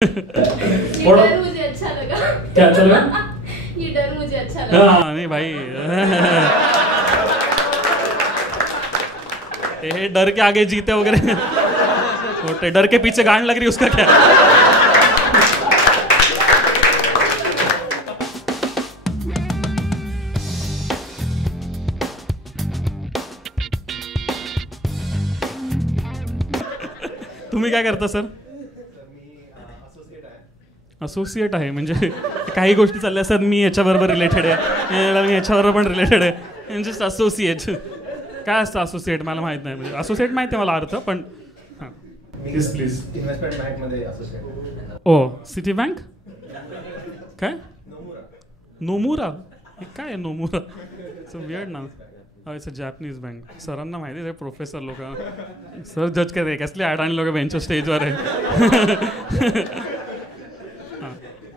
ये डर मुझे अच्छा लगा। क्या अच्छा लगा? ये डर मुझे अच्छा लगा। हाँ नहीं भाई ये डर के आगे जीते वगैरह होते, डर के पीछे गांड लग रही उसका क्या? तुम्ही काय करता सर? असोसिएट आहे म्हणजे काही गोष्टी चालल्या असतात, मी याच्याबरोबर रिलेटेड आहे, मी याच्याबरोबर पण रिलेटेड आहे, जस्ट असोसिएट. काय असतं असोसिएट मला माहित नाही, म्हणजे असोसिएट माहिती आहे मला अर्थ, पण हां प्लीज प्लीज. इन्व्हेस्टमेंट बँकमध्ये असोसिएट. ओ सिटी बँक काय? नोमुरा. हे काय आहे Nomura? So weird now. It's a Japanese bank. सरांना माहिती आहे, प्रोफेसर लोक सर जज करते कसले अडाणी लोक बेंचच्या स्टेजवर आहे.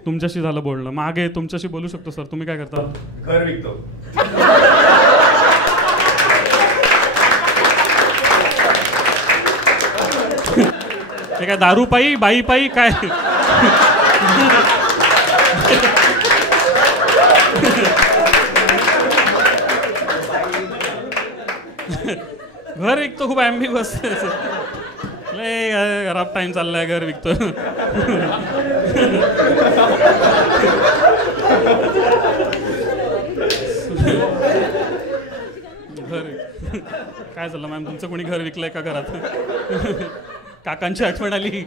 तुमच्याशी झालं बोलणं, मागे तुमच्याशी बोलू शकतो सर. तुम्ही काय करता? घर विकतो. हे काय दारू पायी बाई पायी काय? घर विकतो खूप ॲम्बिग्युअस. लय खराब टाइम चाललाय, घर विकतो. घर काय झालं मॅम, तुमचं कोणी घर विकलंय का घरात? काकांची आठवण आली.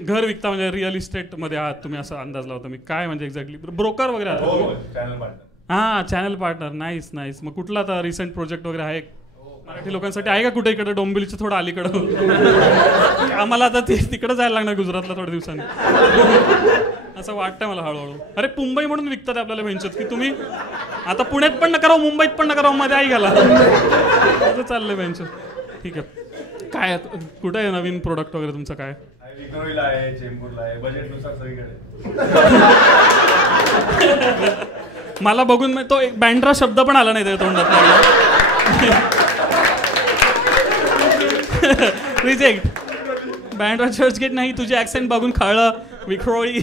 घर विकता म्हणजे रिअल इस्टेट मध्ये आहात तुम्ही, असा अंदाज लावतो मी. काय म्हणजे एक्झॅक्टली ब्रोकर वगैरे आहात? Channel partner. हां चॅनल पार्टनर. Nice nice. मग कुठला आता रिसेंट प्रोजेक्ट वगैरे आहे मराठी लोकांसाठी आहे का कुठे? इकडे डोंबिवलीचं थोडं अलीकडं. आम्हाला आता तिकडे जायला लागणार गुजरातला थोड्या दिवसांनी, असं वाटतंय मला हळूहळू. अरे मुंबई म्हणून विकतात आपल्याला बेंचत की तुम्ही आता पुण्यात पण नका राहू, मुंबईत पण नका राहू, मध्ये आई घाला. असं चाललंय बेंच. ठीक आहे. काय कुठे आहे नवीन प्रोडक्ट वगैरे तुमचं? काय विक्रोळीला आहे, चेंबूरला आहे, बजेटनुसार सगळीकडे. मला बघून तो एक बँड्रा शब्द पण आला नाही त्याच्या तोंडात. रिजेक्ट. बँड्रा चर्चगेट नाही, तुझे ऍक्सेंट बघून कळलं. विक्रोळी.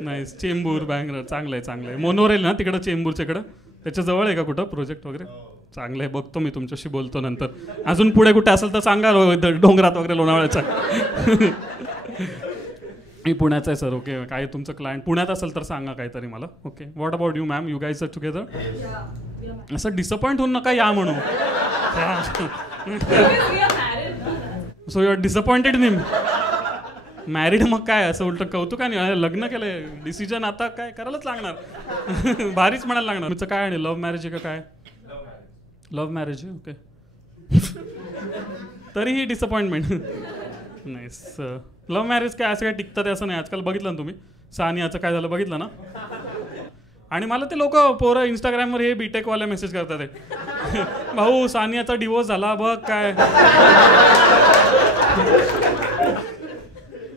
नाही चेंबूर बँड्रा चांगलं आहे, चांगलं आहे. मोनोरेल ना तिकडं चेंबूरच्या इकडं, त्याच्या जवळ आहे का कुठं प्रोजेक्ट वगैरे? चांगलं आहे, बघतो मी, तुमच्याशी बोलतो नंतर. अजून पुढे कुठे असेल तर सांगा, डोंगरात वगैरे लोणावळ्याचा. मी पुण्याचा आहे सर. ओके. काय तुमचं क्लायंट पुण्यात असेल तर सांगा काहीतरी मला. Okay. What about you ma'am? You guys are together? असं डिसअपॉइंट होऊन नका या म्हणून. So you are disappointed in him. Married मग काय असं उलट कौतुकाने लग्न केलंय, डिसिजन आता काय करायलाच लागणार. भारीच म्हणायला लागणार. तुमचं काय आहे, लव्ह मॅरेज आहे का काय? लव्ह मॅरेज आहे. ओके. तरीही डिसअपॉइंटमेंट. नाईस. लव्ह मॅरेज काय असं काय टिकतं ते असं नाही. आजकाल बघितलं ना तुम्ही, सानियाचं काय झालं बघितलं ना? आणि मला ते लोक पोरं इंस्टाग्रामवर हे बीटेकवाले मेसेज करतात आहे, भाऊ सानियाचा डिवोर्स झाला बघ काय.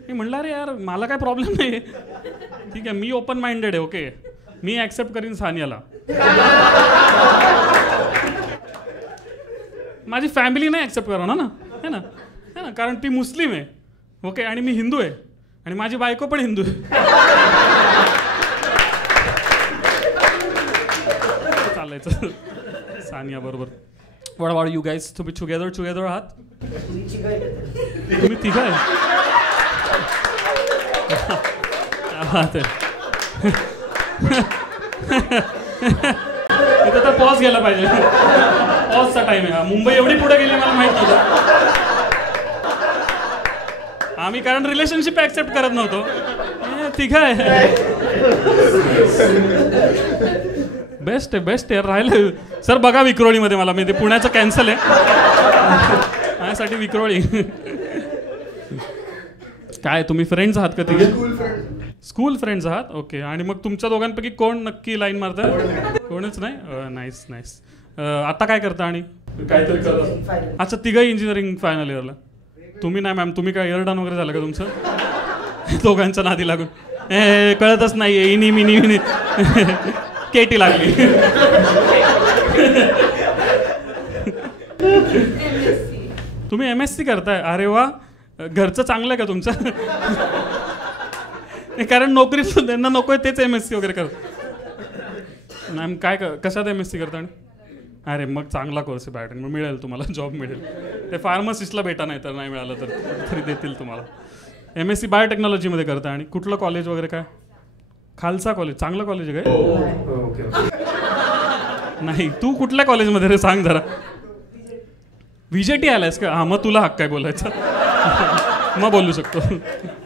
मी म्हणलं अरे यार मला काय प्रॉब्लेम नाही, ठीक आहे, मी ओपन माइंडेड आहे. ओके, मी ॲक्सेप्ट करीन सानियाला. माझी फॅमिली नाही ॲक्सेप्ट करणार ना, है ना, है ना, कारण ती मुस्लिम आहे. ओके. आणि मी हिंदू आहे आणि माझी बायको पण हिंदू आहे. चालायचं सानिया बरोबर. What about you guys? तुम्ही टुगेदर आहात? तुम्ही तिघं आहे? इथं तर पॉज घ्यायला पाहिजे. पॉजचा टाइम आहे. मुंबई एवढी पुढे गेली मला माहित नव्हतं. आम्ही कारण रिलेशनशिप ऍक्सेप्ट करत नव्हतो. तिघं आहे. बेस्ट आहे, बेस्ट आहे. राहिलं सर बघा विक्रोळीमध्ये मला, मी ते पुण्याचं कॅन्सल आहे माझ्यासाठी. विक्रोळी. काय तुम्ही फ्रेंड्स आहात का तिघे? स्कूल फ्रेंड्स आहात. ओके. आणि मग तुमच्या दोघांपैकी कोण नक्की लाईन मारतं? कोणच नाही. Nice nice. आता काय करता आणि काहीतरी करता? अच्छा, तिघही इंजिनिअरिंग फायनल इयरला. तुम्ही नाही मॅम, तुम्ही काय इयरडन वगैरे झालं का तुमचं? दोघांच्या नादी लागून कळतच नाही. इनी मिनी मिनी केटी लागली. तुम्ही MSc करताय, अरे वा, घरचं चांगलं आहे का तुमचं? नाही, कारण नोकरी त्यांना नको आहे तेच MSc वगैरे करतात. नाही काय कशात MSc करता? अरे मग चांगला कोर्स आहे बायोटेक, मग मिळेल तुम्हाला, जॉब मिळेल. ते फार्मसिस्टला भेटा, नाही तर नाही मिळालं तर तरी देतील तुम्हाला. MSc बायोटेक्नॉलॉजीमध्ये करता. आणि कुठलं कॉलेज वगैरे काय? खालसा कॉलेज, चांगलं कॉलेज आहे काय? नाही, तू कुठल्या कॉलेजमध्ये रे सांग जरा. VJT आलायस का? हां, मग तुला हक्क काय बोलायचं. मग बोलू शकतो.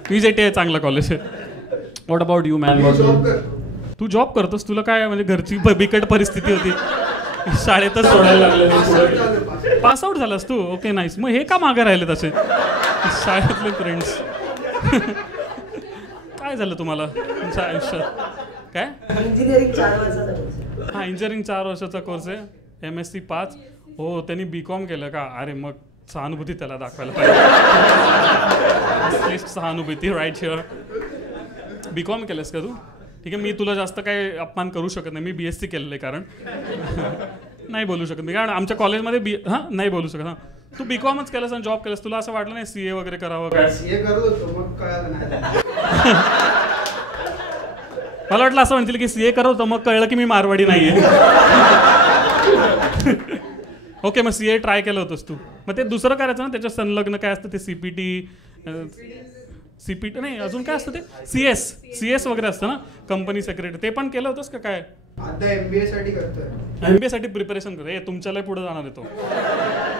VJT आहे, चांगलं कॉलेज आहे. What about you man? तू जॉब करतोस? तुला काय म्हणजे घरची बिकट परिस्थिती होती, शाळेतच सोडायला लागले, पास आउट झालास तू? Okay, nice. मग हे का मागे राहिले तसे शाळेतले फ्रेंड्स? काय झालं तुम्हाला तुमच्या आयुष्यात? काय? इंजिनिअरिंग 4 वर्षाचा कोर्स. हां, इंजिनिअरिंग 4 वर्षाचा कोर्स आहे. MSc 5. हो, त्यांनी BCom केलं का? अरे मग सहानुभूती त्याला दाखवायला पाहिजे. सहानुभूती राईट हिअर. BCom केलंस का तू? ठीक आहे, मी तुला जास्त काही अपमान करू शकत नाही. मी BSc केलेलं आहे, कारण नाही बोलू शकत मी, कारण आमच्या कॉलेजमध्ये नाही बोलू शकत. हां, तू BComच केलंस आणि जॉब केलंस, तुला असं वाटलं नाही CA वगैरे करावं काय? CA करत होतो, मग कळलं नाही. मला वाटलं असं म्हणतील की CA करत होतं, मग कळलं की मी मारवाडी नाहीये. ओके, मग CA ट्राय केलं होतंस तू. मग ते दुसरं करायचं ना, त्याच्या संलग्न काय असतं ते CPT नाही, अजून काय असतं ते CS वगैरे असतं ना, कंपनी सेक्रेटरी. ते पण केलं होतंस का काय? आता MBA साठी करतोय. MBA साठी प्रिपरेशन करतो. तुमच्याला पुढे जाणार आहे तो.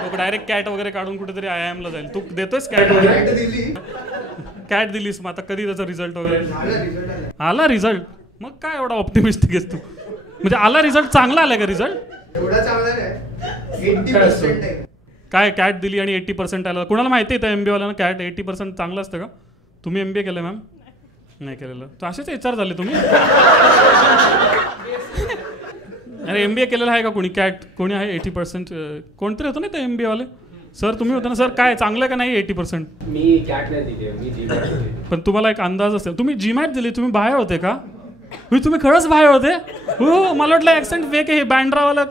लोक डायरेक्ट कॅट वगैरे काढून कुठेतरी IIM ला जाईल. तू देतोयस कॅट वगैरे? दिली. कॅट दिलीस, मग आता कधी त्याचा रिझल्ट वगैरे रिझल्ट आला? रिझल्ट मग काय एवढा ऑप्टिमिस्टिक आहेस तू? म्हणजे आला रिझल्ट, चांगला आलाय का रिझल्ट? एवढा चांगला नाही, 80% आहे. काय कॅट दिली आणि 80% आला? कुणाला माहिती आहे MBA वाल्यांना कॅट 80% चांगलं असतं का? तुम्ही MBA केलं मॅम? नाही केलेलं. तर असेच विचार झाले तुम्ही? अरे MBA केलेलं आहे का कोणी? कॅट कोणी आहे 80%? कोणतरी होतं ना ते MBA वाले सर, तुम्ही होता ना सर? काय चांगलं आहे का नाही 80%? मी कॅट नाही दिली, मी GMAT दिली. पण तुम्हाला एक अंदाज असेल, तुम्ही GMAT दिली, तुम्ही बाहेर होते का? तुम्ही खरंच बाहेर होते? हो, मला वाटलं ऍक्सेंट फेक आहे, बँड्रावाला.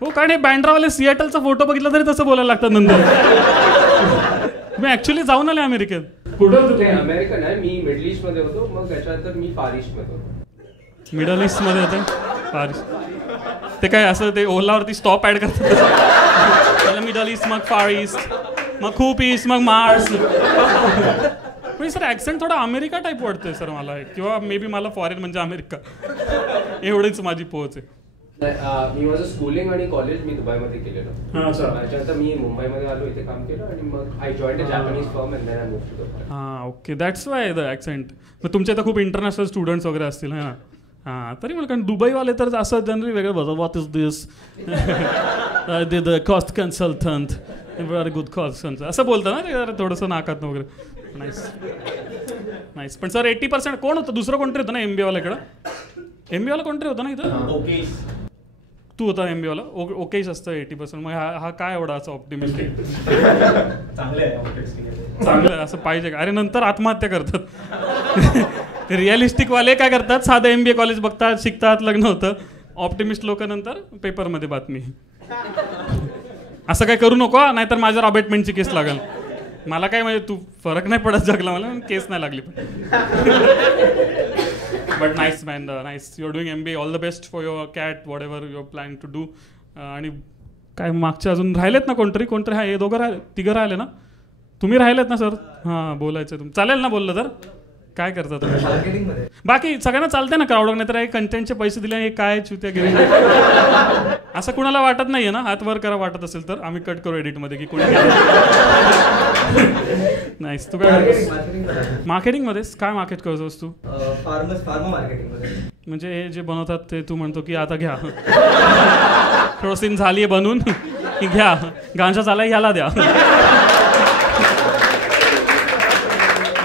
हो, कारण हे बँड्रावाले सिएटलचा फोटो बघितला तरी तसं बोलायला लागतात नंतर. तुम्ही ऍक्च्युली जाऊन आले अमेरिकेत? कुठं होतं? अमेरिका नाही, मी मिडल ईस्ट मध्ये होतो, मग त्याच्यानंतर मी फार ईस्ट मध्ये होतो. मिडल ईस्ट मध्ये होते? फार ईस्ट ते काय असं ते ओलावरती स्टॉप ऍड करतात? मिडल ईस्ट, मग फार ईस्ट, मग खूप ईस्ट, मग मार्स. पण सर ऍक्सेंट थोडा अमेरिका टाईप वाटतोय सर मला, किंवा मे बी मला फॉरेन म्हणजे अमेरिका, एवढीच माझी पोहोच आहे. मी माझं स्कूलिंग आणि कॉलेज मी दुबईमध्ये केलेलं. त्याच्यानंतर मी मुंबईमध्ये आलो, इथे काम केलं आणि मग I joined a Japanese firm and then I moved to Dubai. हां, okay, that's why the accent. मग तुमच्या इथं खूप इंटरनॅशनल स्टुडंट्स वगैरे असतील ना? हां, तरी मला कारण दुबईवाले तर असं जनरली वेगळं बघा, what is this, I did the cost consultant, very good cost, असं बोलतं ना ते जरा थोडंसं नाकात वगैरे. Nice nice. पण सर 80% कोण होतं? दुसरं कोणतरी होतं ना MBA वाल्याकडं? MBA वाला कोणतरी होतं ना इथं? ओके, तू होता MBA वाला? ओकेच असतं 80%. मग हा काय एवढा असं ऑप्टिमिस्टिक? चांगलं आहे. चांगलं आहे, असं पाहिजे का? अरे नंतर आत्महत्या करतात. रिअलिस्टिक वाले काय करतात? साधं MBA कॉलेज बघतात, शिकतात, लग्न होतं. ऑप्टिमिस्ट लोक नंतर पेपरमध्ये बातमी. असं काय करू नको, नाहीतर माझ्यावर अबेटमेंटची केस लागेल. मला काय म्हणजे तू फरक नाही पडत जगला, मला केस नाही लागली. But nice man, nice. You are doing MBA. All the best for your CAT, whatever you are planning to do. आणि काय मागचे अजून राहिलेत ना कोणतरी? हा, हे दोघं राहिले, तिघं राहिले ना? तुम्ही राहिलेत ना सर? हां, बोलायचं तुम्ही, चालेल ना बोललं तर? काय करता तुम्ही? बाकी सगळ्यांना चालते ना क्राऊड, नाही तर कंटेंटचे पैसे दिले हे काय चुत्या गेले, असं कुणाला वाटत नाहीये ना? हात वर करा वाटत असेल तर, आम्ही कट करू एडिटमध्ये की कोणी. नाईस. तू काय मार्केटिंग मध्येच? काय मार्केट करतोस तू? फार्मा मार्केटिंग मध्ये. म्हणजे हे जे बनवतात ते तू म्हणतो की आता घ्या, क्रोसिन झालीये बनून, की घ्या, गांजा झालाय ह्याला द्या.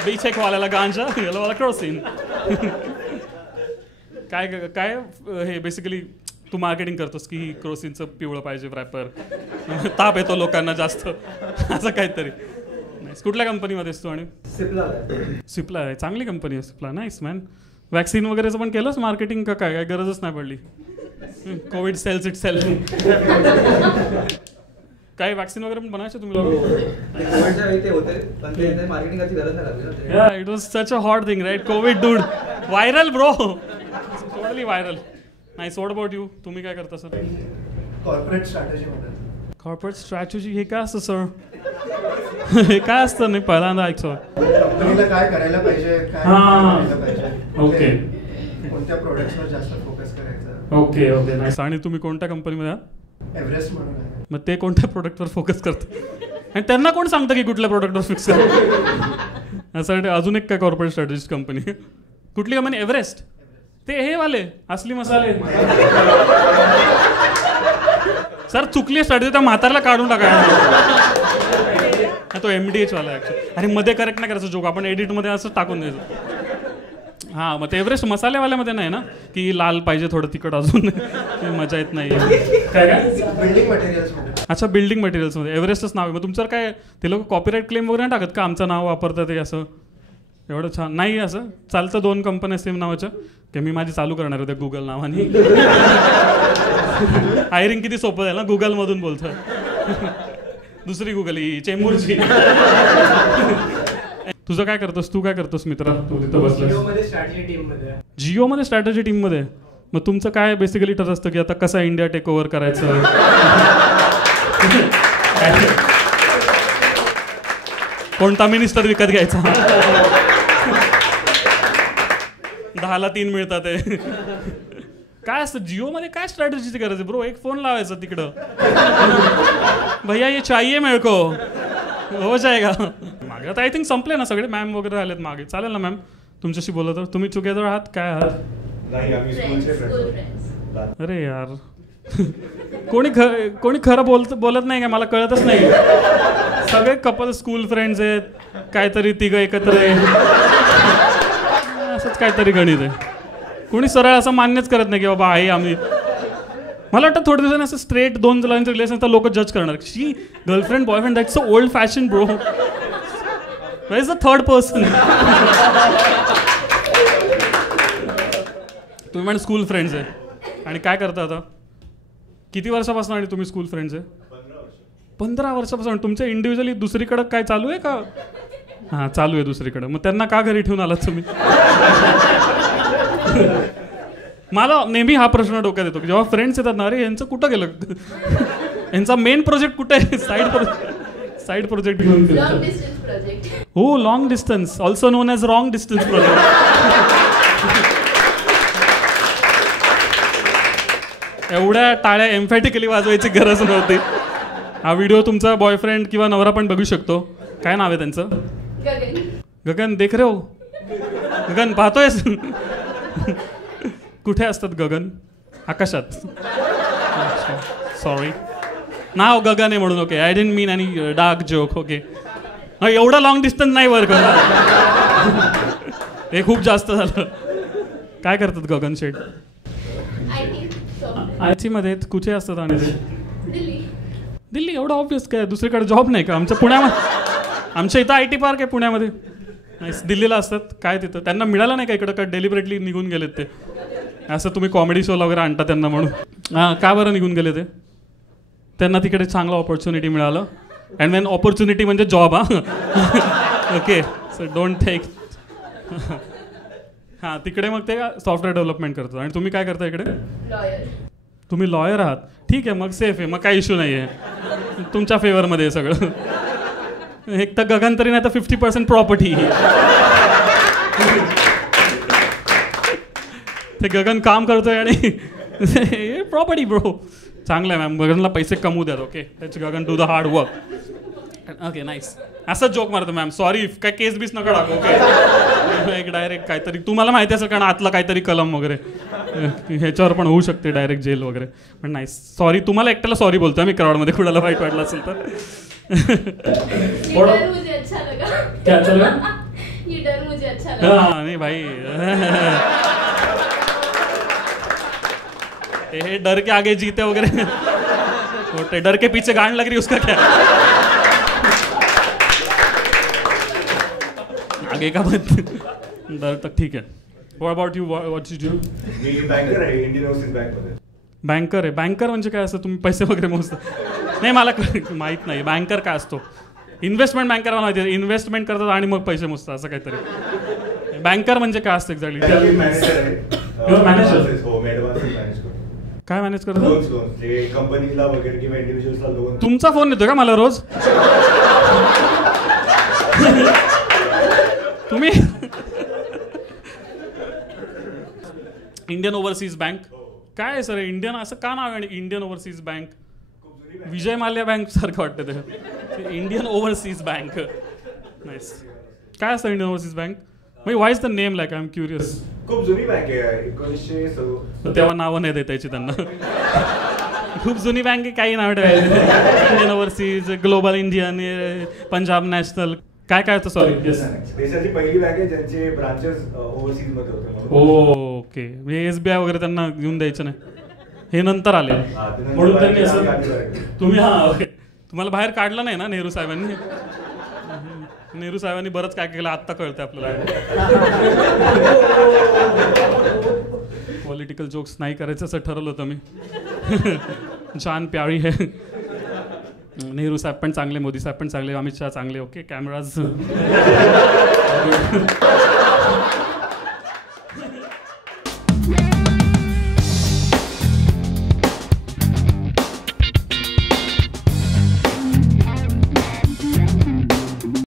बीचेक वाल्याला गांजा, याला वाला क्रोसिन. काय काय हे बेसिकली तू मार्केटिंग करतोस की क्रोसिनचं पिवळं पाहिजे रॅपर, ताप येतो लोकांना जास्त, असं काहीतरी. नाईस. कुठल्या कंपनीमध्ये असतो? आणि सिप्ला आहे, चांगली कंपनी आहे सिप्ला. Nice man. वॅक्सिन वगैरेचं पण केलंस मार्केटिंग का? काय गरजच नाही पडली? COVID sells itself. काय वॅक्सिन वगैरे पण बनायचे तुम्ही लोक? कोविडच्या वेळी ते होते पण ते मार्केटिंग करायची गरज नाही लागली ना ते. Yeah, it was such a hot thing, right? COVID, dude. Viral, bro. Totally viral. Nice. What about you? तुम्ही काय करता सर? कॉर्पोरेट स्ट्रॅटेजीमध्ये कॉर्पोरेट स्ट्रॅटेजी हे काय असतं सर? हे काय असतं? नाही पहिल्यांदा ऐकतो. कंपनीला काय करायला पाहिजे, काय हां. करायला पाहिजे, ओके कोणत्या प्रोडक्ट्सवर जास्त फोकस करायचा. Okay okay nice. आणि तुम्ही कोणत्या कंपनीमध्ये आहात? एव्हरेस्ट म्हणून आहे. मग ते कोणत्या प्रोडक्टवर फोकस करतात आणि त्यांना कोण सांगतं की कुठल्या प्रोडक्टवर फिक्स कर? असं अजून एक काय कॉर्पोरेट स्ट्रॅटेजिस्ट कंपनी कुठली कंपनी? एव्हरेस्ट. ते हे वाले असली मसाले. सर चुकली स्ट्रॅटेजी, त्या म्हातारला काढून टाका. तो MDH वाला ऍक्च्युअली. अरे मध्ये करेक्ट नाही करायचं जोक, आपण एडिटमध्ये असं टाकून द्यायचं. हां मग ते एव्हरेस्ट मसालेवाल्यामध्ये नाही ना की लाल पाहिजे थोडं तिखट अजून मजा येत नाही. काय काय? बिल्डिंग मटेरियल्समध्ये. अच्छा बिल्डिंग मटेरियल्समध्ये एव्हरेस्टच नाव आहे. मग तुमच्यावर काय ते लोक कॉपीराईट क्लेम वगैरे नाही टाकत का आमचं नाव वापरतात ते असं? एवढं छान नाही असं चालतं. 2 कंपन्या सेम नावाच्या की मी माझी चालू करणार होते गुगल नावाने. हायरिंग किती सोपं आहे ना, गुगलमधून बोलतोय. दुसरी गुगल ही चेंबूरची. तुझं काय करतोस? तू काय करतोस मित्रा? तू तिथं बसलास जिओमध्ये स्ट्रॅटेजी टीममध्ये. मग तुमचं काय बेसिकली ठरत असतं की आता कसा इंडिया टेक ओव्हर करायचं? कोणता मिनिस्टर विकत घ्यायचा? 10ला 3 मिळतात ते. काय असतं जिओमध्ये? काय स्ट्रॅटेजीची गरज आहे ब्रो? एक फोन लावायचा तिकडं, भैया ये चाहिए मेरे को, हो जाएगा. मागे आता आय थिंक संपले ना सगळे, मॅम वगैरे आलेत मागे. चालेल ना मॅम तुमच्याशी बोलत? तर तुम्ही टुगेदर आहात काय आहात? नाही आम्ही स्कूलचे स्कूल फ्रेंड्स. फ्रेंड्स. अरे यार कोणी खरं बोलत नाही का? मला कळतच नाही. सगळे कपल स्कूल फ्रेंड्स आहेत, काहीतरी तिघं एकत्र आहे, असंच काहीतरी गणित आहे. कोणी सरळ असं मान्यच करत नाही की बाबा आहे आम्ही. मला वाटतं थोड्या दिवसांनी असं स्ट्रेट 2 जणांचं रिलेशन तर लोक जज करणार. शी girlfriend boyfriend that's so old fashion bro. Where is the third person? तुम्ही म्हण स्कूल फ्रेंड्स आहे आणि काय करता आता? किती वर्षापासून आणि तुम्ही स्कूल फ्रेंड्स आहे? 15 वर्षापासून. तुमचं इंडिव्हिज्युअली दुसरीकडं काय चालू आहे का? हां चालू आहे दुसरीकडं. मग त्यांना का घरी ठेवून आलात तुम्ही? मला नेहमी हा प्रश्न डोक्यात येतो की जेव्हा फ्रेंड्स येतात ना, अरे यांचं कुठं गेलं? यांचा मेन प्रोजेक्ट कुठे आहे? साईड प्रोजेक्ट घेऊन. Long distance project. हो long distance, also known as wrong distance project. एवढ्या टाळ्या एम्फॅटिकली वाजवायची गरज नव्हती. हा व्हिडिओ तुमचा बॉयफ्रेंड किंवा नवरा पण बघू शकतो. काय नाव आहे त्यांचं? गगन. गगन देख रे हो? गगन पाहतोयस? कुठे असतात गगन? आकाशात. सॉरी नाव गगन आहे म्हणून. Okay I didn't mean any dark joke. Okay एवढा लॉंग डिस्टन्स नाही वर्क. हे खूप जास्त झालं. काय करतात गगन शेठ? IT मध्ये कुठे असतात? आणि ते दिल्ली. दिल्ली एवढं ऑब्विस काय? दुसरीकडे जॉब नाही का? आमच्या पुण्यामध्ये, आमच्या इथं IT पार्क आहे पुण्यामध्ये. नाही दिल्लीला असतात. काय तिथं त्यांना मिळालं नाही का इकडं? का डेलिबरेटली निघून गेलेत ते? असं तुम्ही कॉमेडी शोला वगैरे आणता त्यांना म्हणून. हां का बरं निघून गेले ते? त्यांना तिकडे चांगलं ऑपॉर्च्युनिटी मिळालं. अँड वेन ऑपॉर्च्युनिटी म्हणजे जॉब. हां ओके सो डोंट टेक. हां तिकडे मग ते सॉफ्टवेअर डेव्हलपमेंट करतात. आणि तुम्ही काय करता इकडे? लॉयर. तुम्ही लॉयर आहात. ठीक आहे मग सेफ आहे, मग काही इश्यू नाही आहे. तुमच्या फेवरमध्ये आहे सगळं. एक तर गगन तरी नाही तर 50% प्रॉपर्टी. ते गगन काम करतोय आणि प्रॉपर्टी ब्रो. चांगलं आहे मॅम, गगनला पैसे कमवू द्यात. ओके त्याचे Gagan do the hard work. Okay nice. असंच जोक मारतो मॅम. सॉरी काय केस बीस नका टाकू. ओके एक डायरेक्ट काहीतरी तुम्हाला माहिती असेल कारण आतला काहीतरी कलम वगैरे ह्याच्यावर पण होऊ शकते डायरेक्ट जेल वगैरे. पण नाही सॉरी तुम्हाला एकट्याला सॉरी बोलतोय मी क्राऊडमध्ये कुणाला वाईट वाटलं असेल तर. ये डर मुझे अच्छा लगा. क्या चल रहा? ये डर मुझे अच्छा लगा. हाँ नहीं भाई ये डर के आगे जीते वगैरह होते, डर के पीछे गांड लग रही उसका क्या? आगे का मत डर तक ठीक है. What about you? What you do? Me banker आहे इंडियन ओव्हरसीज बँकमध्ये. बँकर आहे. बँकर म्हणजे काय असं, तुम्ही पैसे वगैरे मोजता? नाही, मला माहीत नाही बँकर काय असतो. इन्व्हेस्टमेंट बँकर मला माहिती आहे, इन्व्हेस्टमेंट करतात आणि मग पैसे मोजतात असं काहीतरी. बँकर म्हणजे काय असतं एक्झॅक्टली? काय मॅनेज करतो? कंपनीला वगैरे किंवा इंडिव्हिज्युअल्सला लोन. तुमचा फोन येतो का मला रोज? तुम्ही इंडियन ओव्हरसीज बँक काय आहे सर? इंडियन असं का नाव आहे Indian Overseas Bank? Vijay Mallya bank सारखं वाटतं ते. Indian Overseas Bank. नाईस. काय असतं इंडियन ओव्हरसीज बँक? म्हणजे why is the name like? I am curious. खूप जुनी बँक आहे, 1960. तेव्हा नावं नाही देता यायची त्यांना. खूप जुनी बँक आहे, काही नाव ठेवायची. Indian overseas, global Indian, Punjab national, काय काय होतं? सॉरी. देशाची पहिली बँक आहे ज्यांचे ब्रांचेस ओव्हरसीज मध्ये होते. ओके. म्हणजे SBI वगैरे त्यांना घेऊन द्यायचं नाही, हे नंतर आले म्हणून त्यांनी असं. तुम्ही ओके, तुम्हाला बाहेर काढलं नाही ना नेहरू साहेबांनी? नेहरू साहेबांनी बरंच काय केलं आत्ता कळतं आपल्याला. पॉलिटिकल जोक्स नाही करायचं असं ठरवलं होतं मी. छान प्यारी है. नेहरू साहेब पण चांगले, मोदी साहेब पण चांगले, अमित शाह चांगले. Okay, cameras.